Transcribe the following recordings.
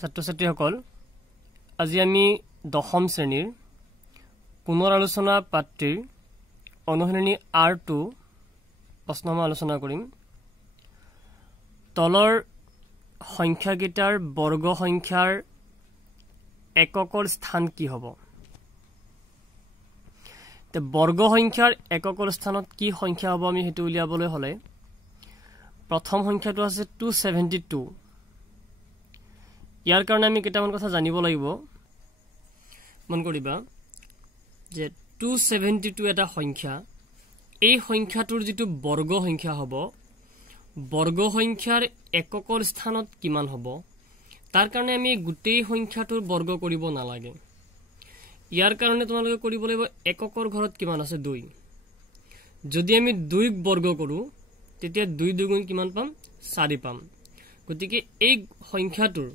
ছাত্ৰ ছাত্ৰীসকল আজি আমি দশম শ্ৰেণীৰ পুনৰ আলোচনা পাঠটিৰ অনুশীলনী R2 প্ৰশ্নসমূহ আলোচনা কৰিম। তলৰ সংখ্যাকেইটাৰ বৰ্গ সংখ্যাৰ এককৰ স্থান কি হ'ব? তে বৰ্গ সংখ্যাৰ এককৰ স্থানত কি সংখ্যা হ'ব আমি হেতু উলিয়াবলৈ হলে প্ৰথম সংখ্যাটো আছে 272। ইয়াৰ কাৰণে আমি কেইটামান কথা জানিব লাগিব। মন কৰিবা যে 272 এটা সংখ্যা, এই সংখ্যাটোৰ যেটো বৰ্গ সংখ্যা হ'ব, বৰ্গ সংখ্যাৰ এককৰ স্থানত কিমান হ'ব তাৰ কাৰণে আমি গোটেই সংখ্যাটোৰ বৰ্গ কৰিব নালাগে। ইয়াৰ কাৰণে তোমালোকে কৰিব লাগিব এককৰ ঘৰত কিমান আছে 2। যদি আমি 2 বৰ্গ কৰো তেতিয়া 2 দুগুণ কিমান পাম 4 পাম। গতিকে এই সংখ্যাটোৰ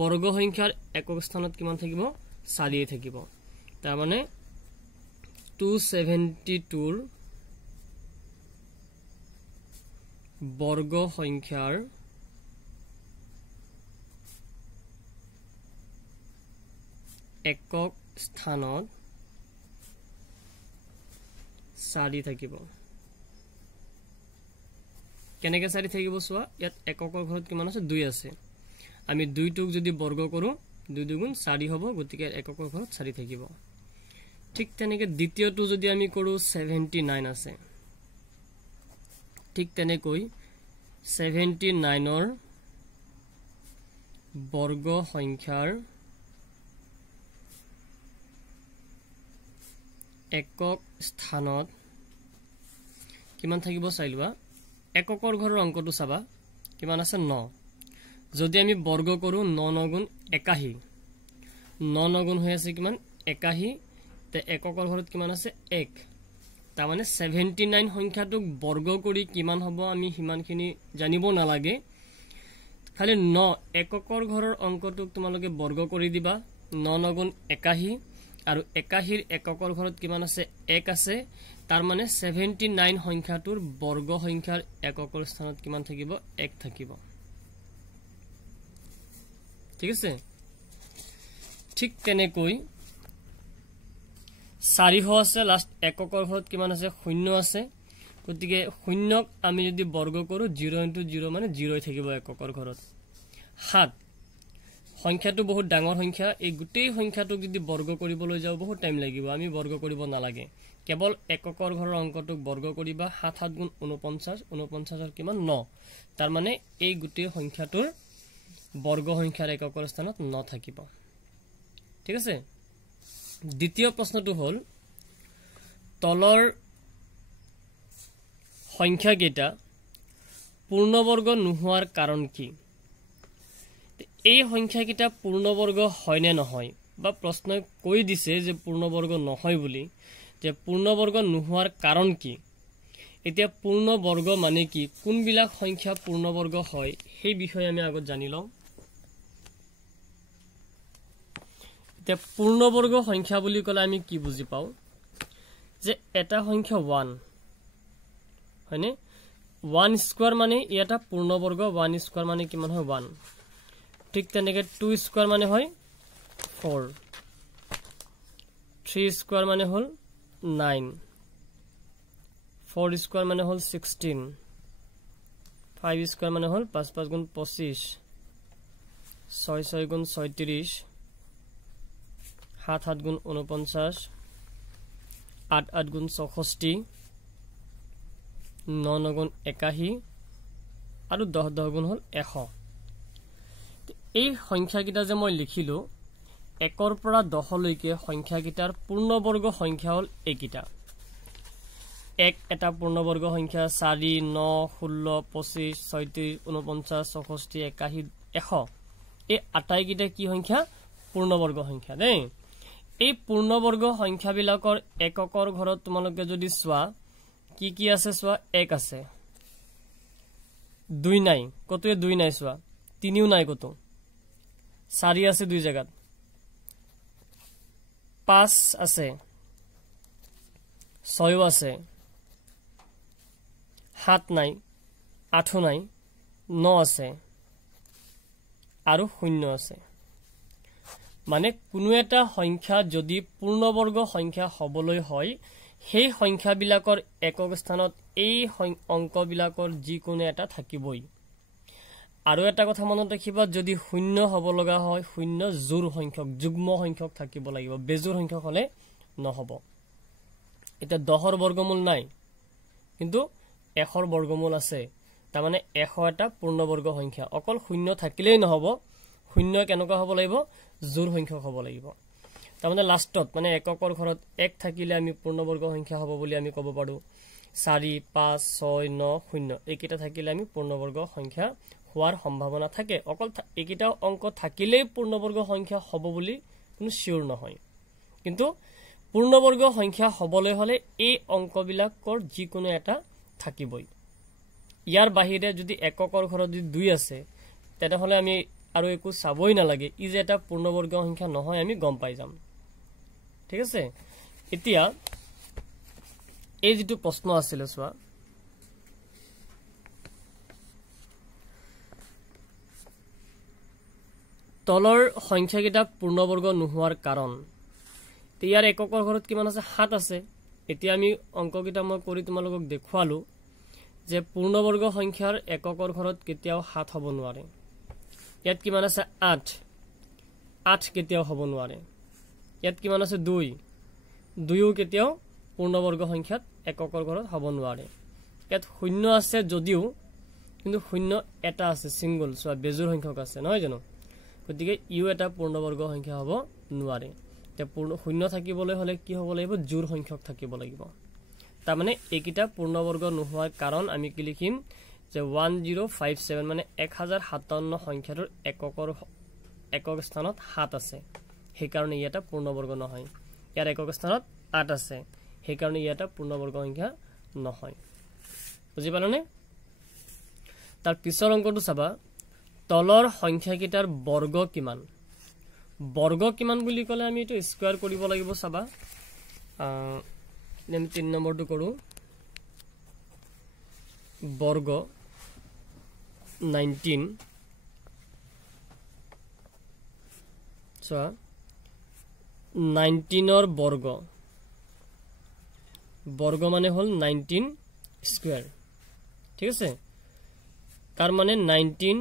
বৰ্গ সংখ্যাৰ একক স্থানত কিমান থাকিব 4 থাকিব। তাৰ মানে 272 বৰ্গ সংখ্যাৰ একক স্থানত 4 থাকিব। কেনেকৈ 4 থাকিব চোৱা, ইয়াত এককৰ ঘৰত কিমান আছে 2 আছে। আমি 2 টুক যদি বৰ্গ কৰো 2 দুগুণ 4 হ'ব, গতিকে এককৰ ঘৰত 4 থাকিব। ঠিক তেনেকৈ দ্বিতীয়টো যদি আমি কৰো 79 আছে। ঠিক তেনেকৈ 79ৰ বৰ্গ সংখ্যাৰ একক স্থানত কিমান থাকিব চাই লোৱা। এককৰ ঘৰৰ অংকটো চাবা কিমান আছে 9। যদি আমি বৰ্গ কৰো 9 9 গুণ 81, 9 9 গুণ হৈ আছে কিমান 81, তে এককৰ ঘৰত কিমান আছে 1। তাৰ মানে 79 সংখ্যাটোক বৰ্গ কৰি কিমান হ'ব আমি হিমানখিনি জানিব নালাগে। খালি 9 এককৰ ঘৰৰ অংকটোক তোমালোকে বৰ্গ কৰি দিবা। 9 9 গুণ 81 আৰু 81ৰ এককৰ ঘৰত কিমান আছে 1 আছে। তাৰ মানে 79 সংখ্যাটোৰ বৰ্গ সংখ্যাৰ এককৰ স্থানত কিমান থাকিব 1 থাকিব। ঠিক আছে। ঠিক তেনেকৈ 400 আছে, লাষ্ট এককৰ ঘৰত কিমান আছে 0 আছে। গতিকে 0ক আমি যদি বৰ্গ কৰো 0 * 0 মানে 0 থাকিব এককৰ ঘৰত। 7 সংখ্যাটো বহুত ডাঙৰ সংখ্যা, এই গোটেই সংখ্যাটোক যদি বৰ্গ কৰিবলৈ যাও বহুত টাইম লাগিব, আমি বৰ্গ কৰিব নালাগে। কেৱল এককৰ ঘৰৰ অংকটোক বৰ্গ কৰিবা। 7 7 গুণ 49, 49ৰ কিমান 9। তাৰ মানে এই গোটেই সংখ্যাটোৰ বৰ্গ সংখ্যাৰ এককৰ স্থানত 9 থাকিব। ঠিক আছে। দ্বিতীয় প্ৰশ্নটো হ'ল তলৰ সংখ্যাকেইটা পূৰ্ণবৰ্গ নোহোৱাৰ কাৰণ কি? এই সংখ্যাকেইটা পূৰ্ণবৰ্গ হয় নে নহয়, বা প্ৰশ্নই কৈ দিছে যে পূৰ্ণবৰ্গ নহয় বুলি, যে পূৰ্ণবৰ্গ নোহোৱাৰ কাৰণ কি। এতিয়া পূৰ্ণবৰ্গ মানে কি, কোনবিলাক সংখ্যা পূৰ্ণবৰ্গ হয় সেই বিষয়ে আমি আগত জানি লওঁ। এতিয়া পূৰ্ণবৰ্গ সংখ্যা বুলি ক'লে আমি কি বুজি পাওঁ, যে এটা সংখ্যা 1 হয়নে, 1 স্কোয়াৰ মানে এটা পূৰ্ণবৰ্গ। 1 স্কোয়াৰ মানে কিমান হয় 1। ঠিক তেনেকৈ 2 স্কোয়াৰ মানে হয় 4, 3 স্কোয়াৰ মানে হ'ল 9, 4 স্কোয়াৰ মানে হ'ল 16, 5 স্কোয়াৰ মানে হ'ল 5 5 গুণ 25, 6 6 গুণ 36, 7 7 গুণ 49, 8 8 গুণ 64, 9 9 গুণ 81 আৰু 10 10 গুণ হ'ল 100। এই সংখ্যাকেইটা যে মই লিখিলো 1ৰ পৰা 10 লৈকে সংখ্যাকেইটাৰ পূৰ্ণবৰ্গ সংখ্যা হ'ল এইকেইটা। 1 এটা পূৰ্ণবৰ্গ সংখ্যা, 4 9 16 25 36 49 64 81 100। এই আটাইকেইটা কি সংখ্যা পূৰ্ণবৰ্গ সংখ্যা দেই। এই পূৰ্ণবৰ্গ সংখ্যাবিলাকৰ এককৰ ঘৰত তোমালোকে যদি চোৱা কি কি আছে চোৱা, 1 আছে, 2 নাই, কতোৱে 2 নাই চোৱা, 3ও নাই কতো, 4 আছে 2 জায়গাত, 5 আছে, 6 আছে, 7 নাই, 8 নাই, 9 আছে, আৰু শূন্য আছে মানে কোনো এটা সংখ্যা যদি পূৰ্ণবৰ্গ সংখ্যা হবলৈ হয় সেই সংখ্যাবিলাকৰ একক স্থানত এই অংকবিলাকৰ যিকোনো এটা থাকিবই আৰু এটা কথা মনত ৰাখিবা যদি শূন্য হ'ব লগা হয় শূন্য জোড় সংখ্যক যুগ্ম সংখ্যক থাকিব লাগিব বেজোড় সংখ্যক হলে নহব এটা 10 ৰ বৰ্গমূল নাই কিন্তু 1 ৰ বৰ্গমূল আছে তাৰ মানে 100 এটা পূৰ্ণবৰ্গ সংখ্যা অকল শূন্য থাকিলেই নহব শূন্য কেনেকুৱা হ'ব লাগিব জোড় সংখ্যক হ'ব লাগিব তাৰ মানে লাষ্টত মানে এককৰ ঘৰত 1 থাকিলে আমি পূৰ্ণবৰ্গ সংখ্যা হ'ব বুলি আমি ক'ব পাৰো 4 5 6 9 0 এইকেইটা থাকিলে আমি পূৰ্ণবৰ্গ সংখ্যা হোৱাৰ সম্ভাৱনা থাকে অকল এইকেইটা অংক থাকিলেই পূৰ্ণবৰ্গ সংখ্যা হ'ব বুলি কোনো শিওৰ নহয় কিন্তু পূৰ্ণবৰ্গ সংখ্যা হ'বলৈ হলে এই অংকবিলাকৰ যিকোনো এটা থাকিবই ইয়াৰ বাহিৰে যদি এককৰ ঘৰত যদি 2 আছে তেতিয়াহলে আমি আৰু একো চাবই নালাগে ই যে এটা পূৰ্ণবৰ্গ সংখ্যা নহয় আমি গম পাই যাম ঠিক আছে এতিয়া এই যেটো প্ৰশ্ন আছিল সোৱা তলৰ সংখ্যাকেইটা পূৰ্ণবৰ্গ নোহোৱাৰ কাৰণ ইয়াৰ এককৰ ঘৰত কিমান আছে 7 আছে এতিয়া আমি অংককেইটা মই কৰি তোমালোকক দেখুৱালো যে পূৰ্ণবৰ্গ সংখ্যাৰ এককৰ ঘৰত কেতিয়াও 7 হ'ব নোৱাৰে ইয়াত কিমান আছে 8 কেতিয়াও হ'ব নোৱাৰে ইয়াত কিমান আছে 2 দুইও কেতিয়াও পূৰ্ণবৰ্গ সংখ্যাত এককৰ ঘৰত হ'ব নোৱাৰে ইয়াত শূন্য আছে যদিও কিন্তু শূন্য এটা আছে সিঙ্গল সো বেজোড় সংখ্যক আছে নহয় জানো গতিকে ইও এটা পূৰ্ণবৰ্গ সংখ্যা হ'ব নোৱাৰে তে পূৰ্ণ শূন্য থাকিবলৈ হলে কি হ'ব লাগিব জোড় সংখ্যক থাকিব লাগিব তাৰ মানে এইকিটা পূৰ্ণবৰ্গ নোহোৱাৰ কাৰণ আমি কি লিখিম যে 1057 মানে 1057 সংখ্যাটোৰ একক স্থানত 7 আছে সেই কাৰণে এটা পূৰ্ণবৰ্গ নহয় ইয়াৰ একক স্থানত 8 আছে সেই কাৰণে এটা পূৰ্ণবৰ্গ সংখ্যা নহয় বুজি পালানে তাৰ পিছৰ অংকটো চাবা তলৰ সংখ্যাকেইটাৰ বৰ্গ কিমান বুলি ক'লে আমি এটো স্কয়াৰ কৰিব লাগিব চাবা আমি 3 নম্বৰটো কৰো বৰ্গ 19 so 19 or বর্গ মানে হল 19 স্কয়ার ঠিক আছে তার মানে 19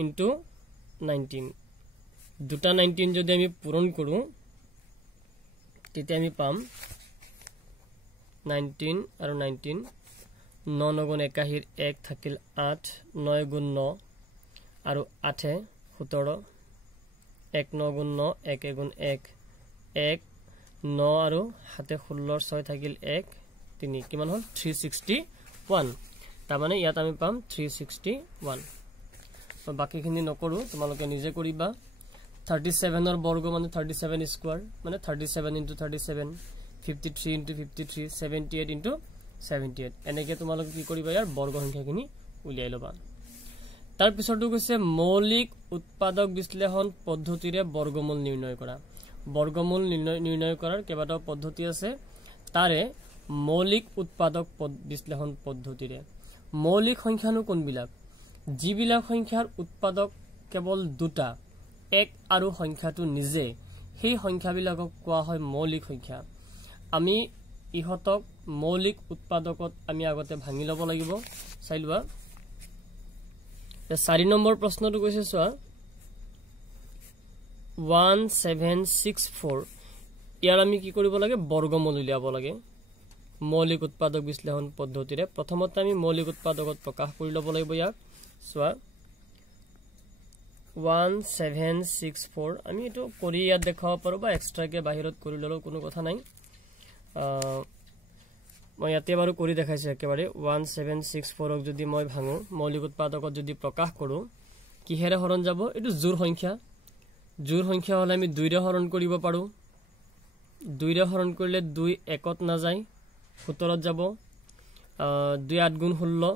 into 19 দুটা 19 যদি আমি পূরণ করু তেতিয়া আমি পাম 19 আৰু 19 9 গুণ 81 1 থাকিল 8 9 গুণ 9 আৰু 8 17 1 9 গুণ 9 1 গুণ 1 1 9 আৰু 7 16 6 থাকিল 1 3 কিমান হল 361 তাৰ মানে ইয়াত আমি পাম 361 তো বাকিখিনি নকৰো তোমালোকে নিজে কৰিবা 37 ৰ বৰ্গ মানে 37 স্কয়াৰ মানে 37 into 37 53 into 53 78 into 78 এনেকে তোমালোকে কি কৰিবা ইয়াৰ বৰ্গ সংখ্যাখিনি উলিয়াই লবা তাৰ পিছৰটো কৈছে মৌলিক উৎপাদক বিশ্লেষণ পদ্ধতিৰে বৰ্গমূল নিৰ্ণয় কৰা বৰ্গমূল নিৰ্ণয় কৰাৰ কেইবাটাও পদ্ধতি আছে তাৰে মৌলিক উৎপাদক বিশ্লেষণ পদ্ধতিৰে মৌলিক সংখ্যানো কোনবিলাক যিবিলাক সংখ্যাৰ উৎপাদক কেৱল দুটা এক আৰু সংখ্যাটো নিজে সেই সংখ্যাবিলাকক কোৱা হয় মৌলিক সংখ্যা আমি ইহতক মৌলিক উৎপাদকত আমি আগতে ভাঙি লব লাগিব চাইলবা 4 নম্বৰ প্ৰশ্নটো কৈছে চোৱা 1764 ইয়াৰ আমি কি কৰিব লাগে বৰ্গমূল উলিয়াব লাগে মৌলিক উৎপাদক বিশ্লেষণ পদ্ধতিৰে প্ৰথমতে আমি মৌলিক উৎপাদকত প্ৰকাশ কৰি লব লাগিব ইয়াক চোৱা 1764 আমি এটো কৰি ইয়াত দেখাব পাৰো বা এক্সট্ৰাকে বাহিৰত কৰি ললো কোনো কথা নাই মই ইয়াতে বাৰু কৰি দেখাইছে একেবাৰে 1764 ক যদি মই ভাঙো মৌলিক উৎপাদকত যদি প্ৰকাশ কৰো কিহেৰে হৰণ যাব এটো জোড় সংখ্যা হলে আমি 2 ৰে হৰণ কৰিব পাৰো 2 ৰে হৰণ কৰিলে 2 একত না যায় 17 ত যাব 2 8 গুণ 16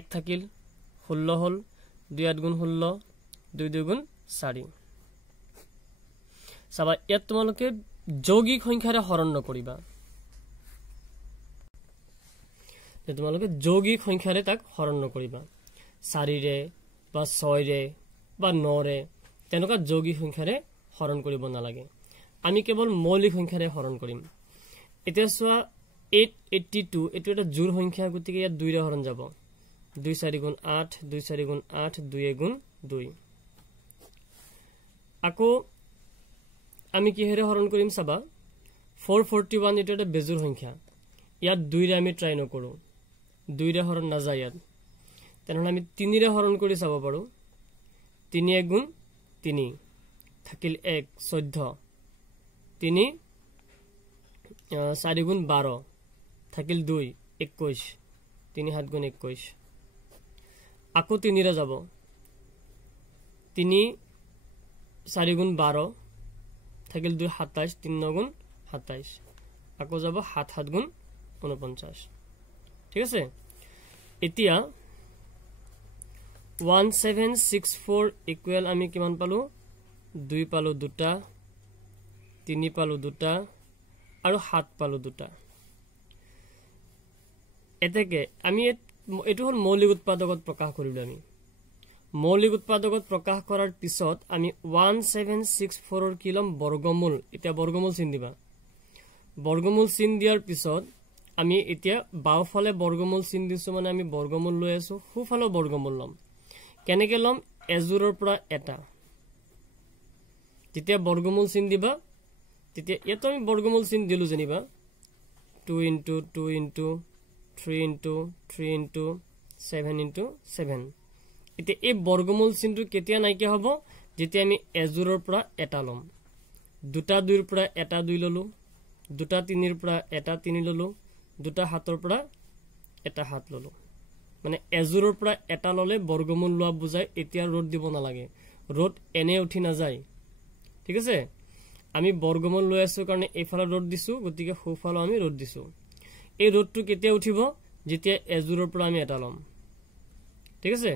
1 থাকিল 16 হল 2 8 গুণ 16 2 2 গুণ 4 সাবা ইয়াত তোমালোকে যৌগিক সংখ্যাৰে হৰণ নকৰিবা তোমালোকে যৌগিক সংখ্যাৰে তাক হৰণ নকৰিবা 4 ৰে বা 6 ৰে বা 9ৰে তেনেকুৱা যৌগিক সংখ্যাৰে হৰণ কৰিব নালাগে আমি কেৱল মৌলিক সংখ্যাৰে হৰণ কৰিম এতিয়া চোৱা 882 এটো এটা জোড় সংখ্যা গতিকে ইয়াত 2 ৰে হৰণ যাব 2 4 গুণ 8 2 4 গুণ 8 2 গুণ 2 আকৌ আমি কিহেৰে হৰণ কৰিম চাবা 441 এটো এটা বেজোড় সংখ্যা ইয়াত 2 ৰে আমি ট্ৰাই নকৰো 2 ৰে হৰণ না যায় ইয়াত তেনেহলে আমি 3 ৰে হৰণ কৰি চাব পাৰো 3 1 গুণ 3 থাকিল 1 14 3 4 গুণ 12 থাকিল 2 21 3 7 গুণ 21 আকৌ 3 ৰে যাব 3 4 গুণ 12 থাকিল 2 27 3 9 গুণ 27 আকৌ যাব 7 7 গুণ 49 ঠিক আছে এতিয়া 1764 ইকুৱেল আমি কিমান পালো 2 পালো দুটা 3 পালো দুটা আৰু 7 পালো দুটা এতেকে আমি এটো হল মৌলিক উৎপাদকত প্ৰকাশ কৰিলো আমি মৌলিক উৎপাদকত প্ৰকাশ কৰাৰ পিছত আমি 1764 ৰ কিলম বৰ্গমূল এতিয়া বৰ্গমূল চিন দিবা বৰ্গমূল চিন দিয়াৰ পিছত আমি এতিয়া বাওফালে বৰ্গমূল চিন দিছো মানে আমি বৰ্গমূল লৈ আছো সোফালে বৰ্গমূল লম কেনেকে লম এজোৰৰ পৰা এটা যেতিয়া বৰ্গমূল চিন দিবা তেতিয়া এটো আমি বৰ্গমূল চিন দিলু জানিবা 2 into 2 into 3 into 3 into 7 into 7 এতিয়া এই বৰ্গমূল চিনটো কেতিয়া নাইকিয়া হ'ব যেতিয়া আমি এজোৰৰ পৰা এটা লম দুটা 2 ৰ পৰা এটা 2 ললো দুটা 3 ৰ পৰা এটা 3 ললো দুটা 7 ৰ পৰা এটা 7 ললো মানে এজোৰৰ পৰা এটা ললে বৰ্গমূল লোৱা বুজায় এতিয়া ৰোড দিব নালাগে ৰোড এনে উঠি না যায় ঠিক আছে আমি বৰ্গমূল লৈ আছো কাৰণে এফালে ৰোড দিছো গতিকে সোফালে আমি ৰোড দিছো এই ৰোডটো কেতিয়া উঠিব যেতিয়া এজোৰৰ পৰা আমি এটা লম ঠিক আছে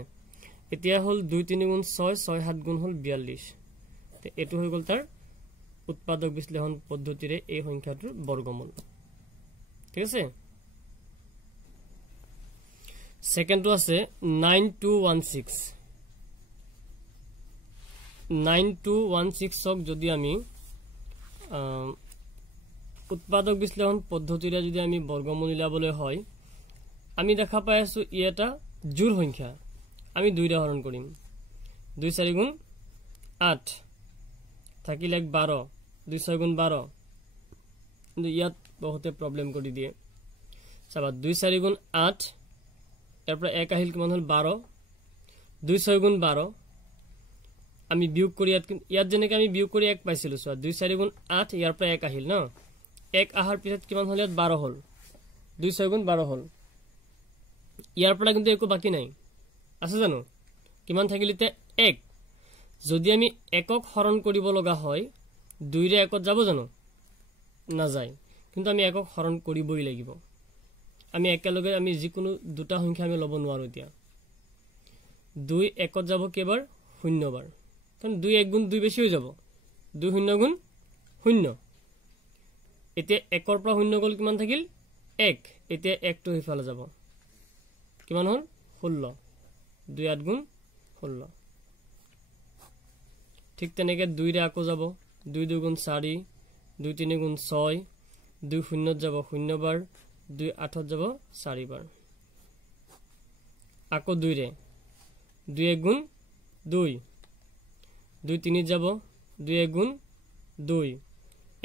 এতিয়া হল 2 3 গুণ 6 6 7 গুণ হল 42 তে এটো হৈ গল তাৰ উৎপাদক বিশ্লেষণ পদ্ধতিৰে এই সংখ্যাটোৰ বৰ্গমূল ঠিক আছে সেকেন্ডটো আছে 9216 ক যদি আমি উৎপাদক বিশ্লেষণ পদ্ধতিৰে যদি আমি বৰ্গমূল উলিয়াবলৈ হয় আমি দেখা পাই আছো ই এটা জোড় সংখ্যা আমি 2 ৰে হৰণ কৰিম 2 4 গুণ 8 থাকিল 1 12 2 6 গুণ 12 কিন্তু ইয়াত বহুতে প্ৰবলেম কৰি দিয়ে চাবা 2 4 গুণ 8 ইয়াৰ পৰা 1 আহিল কিমান হল 12 2 6 গুণ 12 আমি বিয়োগ কৰি ইয়াত যেনেকৈ আমি বিয়োগ কৰি 1 পাইছিলো সো 2 4 গুণ 8 ইয়াৰ পৰা 1 আহিল ন 1 আহাৰ পিছত কিমান হল ইয়াত 12 হল 2 6 গুণ 12 হল ইয়াৰ পৰা কিন্তু একো বাকি নাই আছে জানো কিমান থাকিলিতে 1 যদি আমি একক হৰণ কৰিব লগা হয় 2 ৰে একত যাব জানো না যায় কিন্তু আমি একক হৰণ কৰিবই লাগিব আমি একেলগে আমি যিকোনো দুটা সংখ্যা আমি লব নোৱাৰো এতিয়া 2 একত যাব কেবাৰ 0 বাৰ কাৰণ 2 1 গুণ 2 বেছি হৈ যাব 2 0 গুণ 0 এতিয়া একৰ পৰা 0 গল কিমান থাকিল 1 এতিয়া 1 টো হিফালে যাব কিমান হল 16 2 8 গুণ 16 ঠিক তেনেকে 2 ৰে আকৌ যাব 2 2 গুণ 4 2 3 গুণ 6 2 0 যাব 0 বাৰ 2 8 যাব 4 বাৰ আকৌ 2 ৰে 2 1 গুণ 2 2 3 যাব 2 1 গুণ 2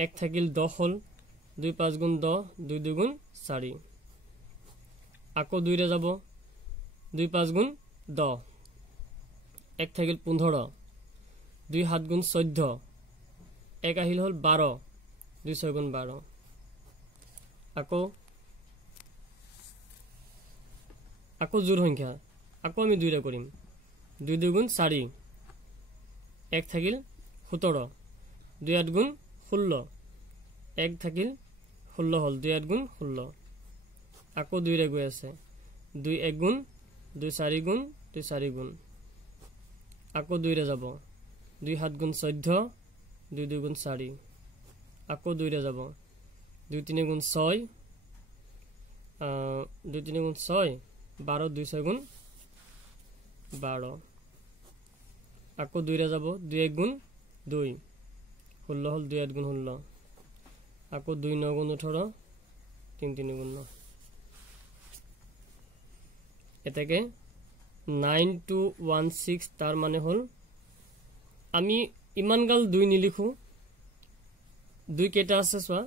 1 থাকিল 10 হল 2 5 গুণ 10 2 2 গুণ 4 আকৌ 2 ৰে যাব 2 5 গুণ 10 1 থাকিল 15 2 7 গুণ 14 1 আহিল হল 12 2 6 গুণ 12 আকৌ জোড় সংখ্যা আকৌ আমি 2 ৰে কৰিম 2 2 গুণ 4 1 থাকিল 17 2 8 গুণ 16 1 থাকিল 16 হল 2 8 গুণ 16 আকৌ 2 ৰে গৈ আছে 2 1 গুণ 2 4 গুণ 2 4 গুণ আকৌ 2 ৰে যাব 2 7 গুণ 14 2 2 গুণ 4 আকৌ 2 ৰে যাব 2 3 গুণ 6 2 3 গুণ 6 12 2 6 গুণ 12 আকৌ 2 ৰে যাব 2 1 গুণ 2 16 হল 2 8 গুণ 16 আকৌ 2 9 গুণ 18 3 3 গুণ 9 এটাকে 9216 তার মানে হল আমি ইমান গাল 2 নিলিখো 2 কেটা আছে সোয়া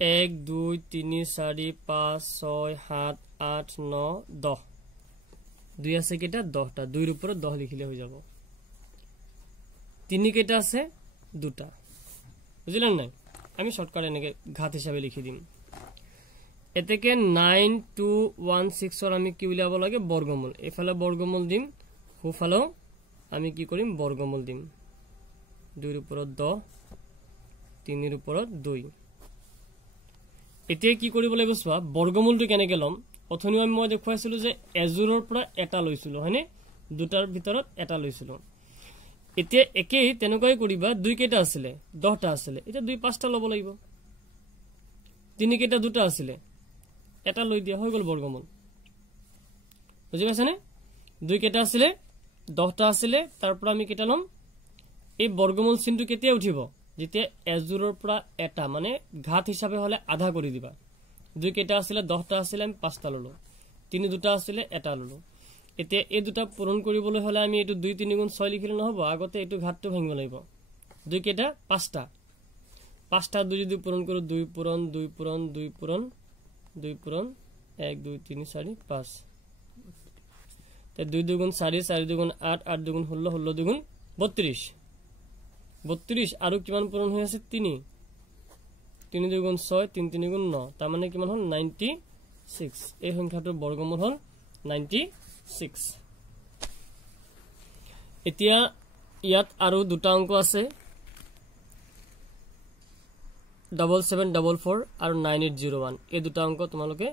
1 2 3 4 5 6 7 8 9 10 2 আছে কেটা 10টা 2 এর উপরে 10 লিখিলে হয়ে যাব 3 কেটা আছে দুটা বুঝলেন না আমি শর্টকাট এনেকে ঘাত হিসাবে লিখি দিম এতেকে 9216 এর আমি কি উলিয়াব লাগে বর্গমূল এফালে বর্গমূল দিম হুফালো আমি কি করিম বর্গমূল দিম 2 এর উপর 10 3 এর উপর 2 এতিয়া কি কৰিব লাগিব সোৱা বৰ্গমূলটো কেনেকৈ লম অথনি মই দেখুৱাইছিলো যে এজুৰৰ পৰা এটা লৈছিলো হয়নে দুটাৰ ভিতৰত এটা লৈছিলো এতিয়া একেই তেনেকৈ কৰিবা 2 কেটা আছিল 10টা আছিল এতিয়া 2 5টা লব লাগিব 3 কেটা দুটা আছিল এটা লৈ দিয়া হৈ গল বৰ্গমূল বুজি পাইছানে 2 কেটা আছিল 10টা আছিল তাৰ পৰা আমি কেটা লম এই বৰ্গমূল চিনটো কেতিয়া উঠিব যেতিয়া এজুৰৰ পৰা এটা মানে ঘাত হিচাপে হলে আধা কৰি দিবা 2 কেটা আছিল 10টা আছিল আমি 5টা ললো 3 দুটা আছিল এটা ললো এতিয়া এই দুটা পূৰণ কৰিবলৈ হলে আমি এটো 2 3 গুণ 6 লিখিলে নহব আগতে এটো ঘাতটো ভাঙিব লাগিব 2 কেটা 5টা 5টা 2 যদি পূৰণ কৰো 2 পূৰণ 2 পূৰণ 2 পূৰণ 2 পূৰণ 1 2 3 4 5 তে 2 2 গুণ 4 4 2 গুণ 8 8 2 গুণ 16 16 2 গুণ 32 32 আৰু কিমান পূৰণ হৈ আছে 3 3 2 গুণ 6 3 3 গুণ 9 তাৰ মানে কিমান হল 96 এই সংখ্যাটোৰ বৰ্গমূল হল 96 এতিয়া ইয়াত আৰু দুটা অংক আছে 7744 আৰু 9801 এই দুটা অংক তোমালোকে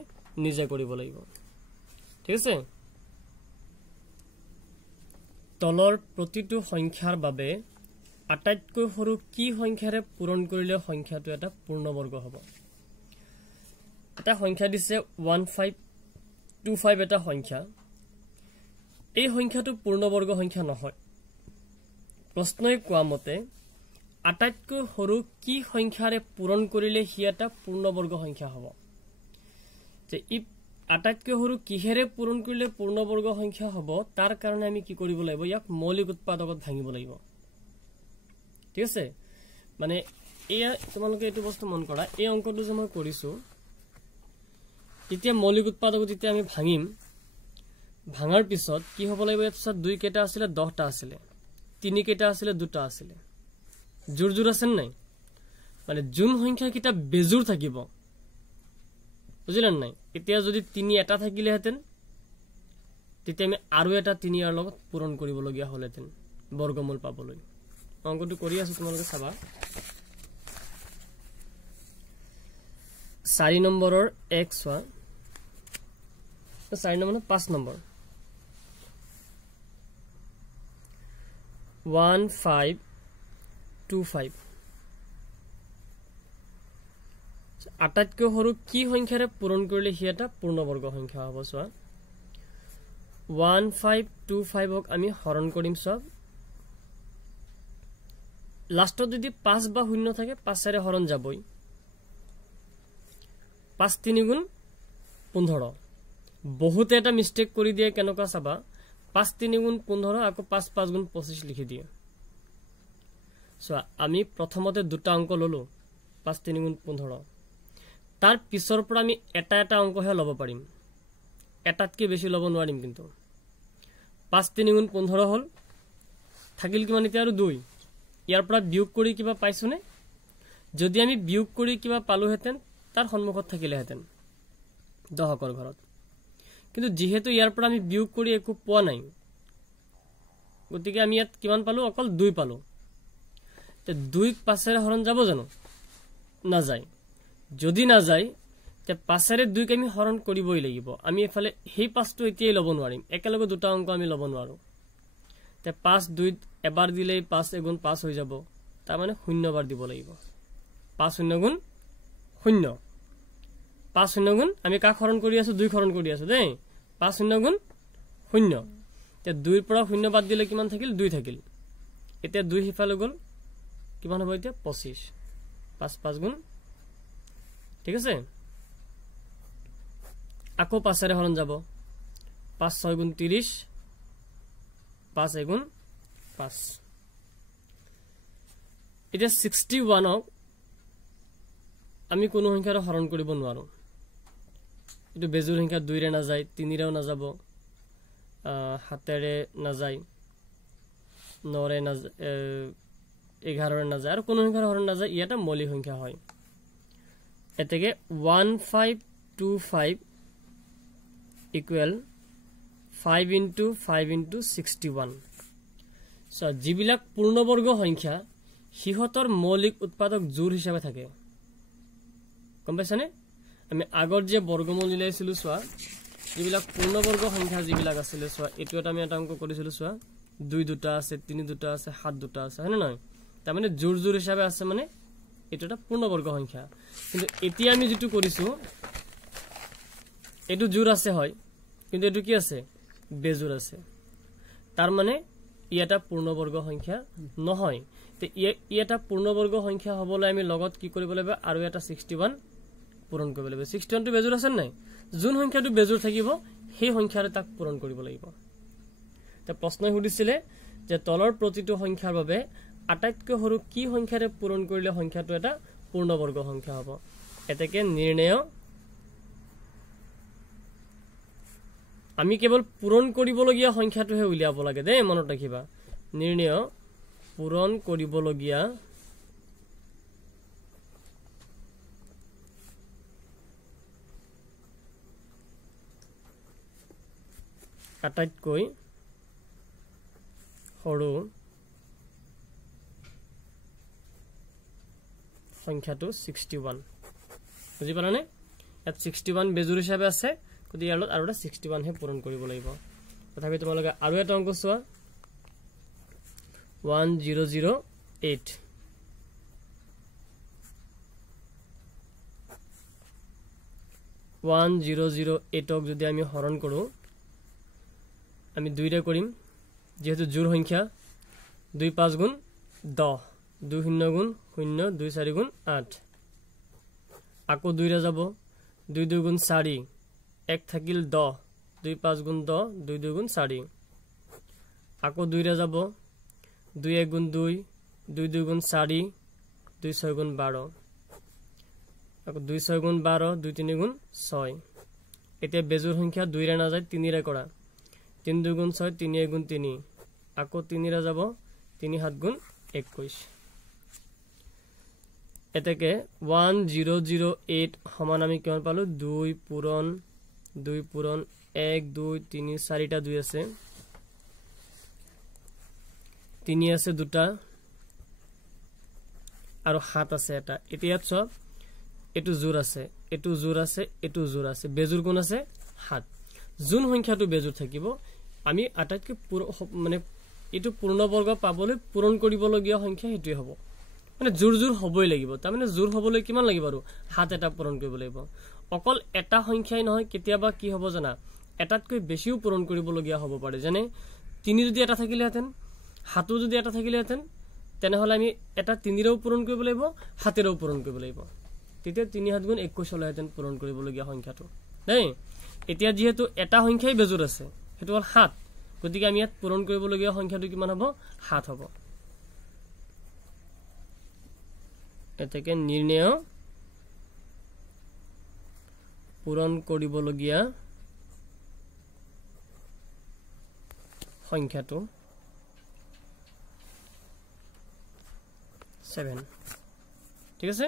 নিজে কৰিব লাগিব ঠিক আছে তলৰ প্ৰতিটো সংখ্যাৰ বাবে আটাইতকৈ সৰু কি সংখ্যাৰে পূৰণ কৰিলে সংখ্যাটো এটা পূৰ্ণবৰ্গ হ'ব এটা সংখ্যা দিছে 1525 এটা সংখ্যা এই সংখ্যাটো পূৰ্ণবৰ্গ সংখ্যা নহয় প্ৰশ্নই কোৱা মতে আটাইতকৈ সৰু কি সংখ্যাৰে পূৰণ কৰিলে হি এটা পূৰ্ণবৰ্গ সংখ্যা হ'ব যে ই আটাইতকৈ সৰু কিহেৰে পূৰণ কৰিলে পূৰ্ণবৰ্গ সংখ্যা হ'ব তাৰ কাৰণে আমি কি কৰিব লাগিব ইয়াক মৌলিক উৎপাদকত ভাঙিব লাগিব ঠিক আছে মানে এয়া তোমালোকে এটো বস্তু মন কৰা এই অংকটো যে মই কৰিছো এতিয়া মৌলিক উৎপাদক যেতিয়া আমি ভাঙিম ভাঙাৰ পিছত কি হ'ব লাগিব ইয়াত 2 কেটা আছিল 10টা আছিল 3 কেটা আছিল 2টা আছিল জোৰ জোৰ আছে নাই মানে জুন সংখ্যা কিটা বেজুৰ থাকিব বুজিলেন নাই এতিয়া যদি 3 এটা থাকিলে হেতেন তেতিয়া আমি আৰু এটা 3 এৰ লগত পূৰণ কৰিব লগিয়া হলহেতেন বৰ্গমূল পাবলৈ অংকটো কৰি আছে তোমালোকে চাবা 4 নম্বৰৰ x ৱা 4 নম্বৰ 5 নম্বৰ 1525 আটাইতকৈ সৰু কি সংখ্যাৰে পূৰণ কৰিলে হি এটা পূৰ্ণবৰ্গ সংখ্যা হ'ব সোৱা 1525 ক আমি হৰণ কৰিম সব লাষ্টত যদি 5 বা 0 থাকে 5 এৰে হৰণ যাবই 5 3 গুণ 15 বহুতে এটা মিস্টেক কৰি দিয়ে কেনকা চাবা 5 3 গুণ 15 আকৌ 5 5 গুণ 25 লিখি দিয়ে সো আমি প্ৰথমতে দুটা অংক ললো 5 3 গুণ 15 তাৰ পিছৰ পৰা আমি এটা এটা অংকহে লব পাৰিম এটাতকৈ বেছি লব নোৱাৰিম কিন্তু 5 3 গুণ 15 হল থাকিল কিমান এতিয়া আৰু 2 ইয়াৰ পৰা বিয়োগ কৰি কিবা পাইছনে যদি আমি বিয়োগ কৰি কিবা পালো হেতেন তাৰ সন্মুখত থাকিলে হেতেন দহকৰ ঘৰত কিন্তু যেহেতু ইয়াৰ পৰা আমি বিয়োগ কৰি একো পোৱা নাই গতিকে আমি ইয়াত কিমান পালো অকল 2 পালো তে 2 পাঁচেৰে হৰণ যাব জানো না যায় যদি না যায় তে পাঁচেৰে 2 কে আমি হৰণ কৰিবই লাগিব আমি এফালে হেই পাঁচটো এতিয়াই লব নোৱাৰিম একেলগে দুটা অংক আমি লব নোৱাৰো তে 5 2 এবাৰ দিলে 5 গুণ 5 হৈ যাব তাৰ মানে 0 বাৰ দিব লাগিব 5 0 গুণ 0 5 0 গুণ আমি কাক হৰণ কৰি আছো 2 হৰণ কৰি আছো দেই 5 0 গুণ 0 তে 2 ৰ পৰা 0 বাদ দিলে কিমান থাকিল 2 থাকিল এতিয়া 2 হিফালে গল কিমান হ'ব এতিয়া 25 5 5 গুণ ঠিক আছে আকৌ 5 ৰে হৰণ যাব 5 6 গুণ 30 5 1 গুণ 5 এটা 61 ক আমি কোনো সংখ্যাৰ হৰণ কৰিব নোৱাৰো এটো বেজুৰ সংখ্যা 2 ৰে না যায় 3 ৰেও না যাব 7 ৰে না যায় 9 ৰে না 11 ৰে না যায় আৰু কোনো সংখ্যাৰ হৰণ না যায় এটা মৌলিক সংখ্যা হয় এতেকে 1525 equal 5 into 5 into 61 so জিবিলাক পূৰ্ণবৰ্গ সংখ্যা হিহতৰ মৌলিক উৎপাদক জোৰ হিচাপে থাকে কম পাইছানে আমি আগৰ যে বৰ্গমূল লিলাইছিলো সোৱা জিবিলাক পূৰ্ণবৰ্গ সংখ্যা জিবিলাক আছিল সোৱা এটো এটা আমি এটা অংক কৰিছিলো সোৱা 2 দুটা আছে 3 দুটা আছে 7 দুটা আছে হয় না নহয় তাৰ মানে জোৰ জোৰ হিচাপে আছে মানে এটো এটা পূৰ্ণবৰ্গ সংখ্যা কিন্তু এতিয়া আমি যেটো কৰিছো এটো জোৰ আছে হয় কিন্তু এটো কি আছে বেজোৰ আছে তাৰ মানে এটা পূৰ্ণবৰ্গ সংখ্যা নহয় তে এটা পূৰ্ণবৰ্গ সংখ্যা হবলৈ আমি লগত কি কৰিব লাগিব আৰু এটা 61 পূৰণ কৰিব লাগিব 61 টো বেজোৰ আছে নাই যোন সংখ্যাটো বেজোৰ থাকিব সেই সংখ্যাৰে তাক পূৰণ কৰিব লাগিব তে প্ৰশ্ন সুধিছিলে যে তলৰ প্ৰতিটো সংখ্যাৰ বাবে আটাইতকৈ সৰু কি সংখ্যাৰে পূৰণ কৰিলে সংখ্যাটো এটা পূৰ্ণবৰ্গ সংখ্যা হ'ব এতেকে নিৰ্ণয় আমি কেৱল পূৰণ কৰিবলগীয়া সংখ্যাটোহে উলিয়াব লাগে দে মনত ৰাখিবা নিৰ্ণয় পূৰণ কৰিবলগীয়া আটাইতকৈ সৰু সংখ্যাটো 61 বুজি পালানে ইয়াত 61 বেজুৰ হিচাপে আছে কদি ইয়াত আৰু এটা 61 হে পূৰণ কৰিব লাগিব তথাপি তোমালোকে আৰু এটা অংক চোৱা 1008 1008 ক যদি আমি হৰণ কৰো আমি 2 ৰে কৰিম যেহেতু জোৰ সংখ্যা 2 5 গুণ 10 2 0 গুণ 0 2 4 গুণ 8 আকৌ 2 ৰে যাব 2 2 গুণ 4 1 থাকিল 10 2 5 গুণ 10 2 2 গুণ 4 আকৌ 2 ৰে যাব 2 1 গুণ 2 2 2 গুণ 4 2 6 গুণ 12 আকৌ 2 6 গুণ 12 2 3 গুণ 6 এতিয়া বেজোৰ সংখ্যা 2 ৰে না যায় 3 ৰে কৰা 3 2 গুণ 6 3 1 গুণ 3 আকৌ 3 ৰে যাব 3 7 গুণ 21 এতেকে 1008 সমান আমি কিমান পালো 2 পূৰণ 1 2 3 4টা 2 আছে 3 আছে দুটা আৰু 7 আছে এটা এতিয়া সব এটো জোৰ আছে এটো জোৰ আছে এটো জোৰ আছে বেজোৰ কোন আছে 7 যোন সংখ্যাটো বেজোৰ থাকিব আমি আটাইতকৈ মানে এটো পূৰ্ণবৰ্গ পাবলৈ পূৰণ কৰিবলগীয়া সংখ্যা হেতুই হ'ব মানে জোৰ জোৰ হ'বই লাগিব তাৰ মানে জোৰ হ'বলৈ কিমান লাগিব আৰু 7 এটা পূৰণ কৰিব লাগিব অকল এটা সংখ্যাই নহয় কেতিয়াবা কি হ'ব জানা এটাতকৈ বেছিও পূৰণ কৰিবলগীয়া হ'ব পাৰে যেনে 3 যদি এটা থাকিলেহেতেন 7 যদি এটা থাকিলেহেতেন তেনেহলে আমি এটা 3 ৰেও পূৰণ কৰিব লাগিব 7 ৰেও পূৰণ কৰিব লাগিব তেতিয়া 3 7 গুণ 21 হলহেতেন পূৰণ কৰিবলগীয়া সংখ্যাটো দেই এতিয়া যেহেতু এটা সংখ্যাই বেজোৰ আছে হেতু হল 7 গতিকে আমি ইয়াত পূৰণ কৰিবলগীয়া সংখ্যাটো কিমান হ'ব 7 হ'ব এতেকে নিৰ্ণয় পূৰণ কৰিবলগীয়া সংখ্যাটো 7 ঠিক আছে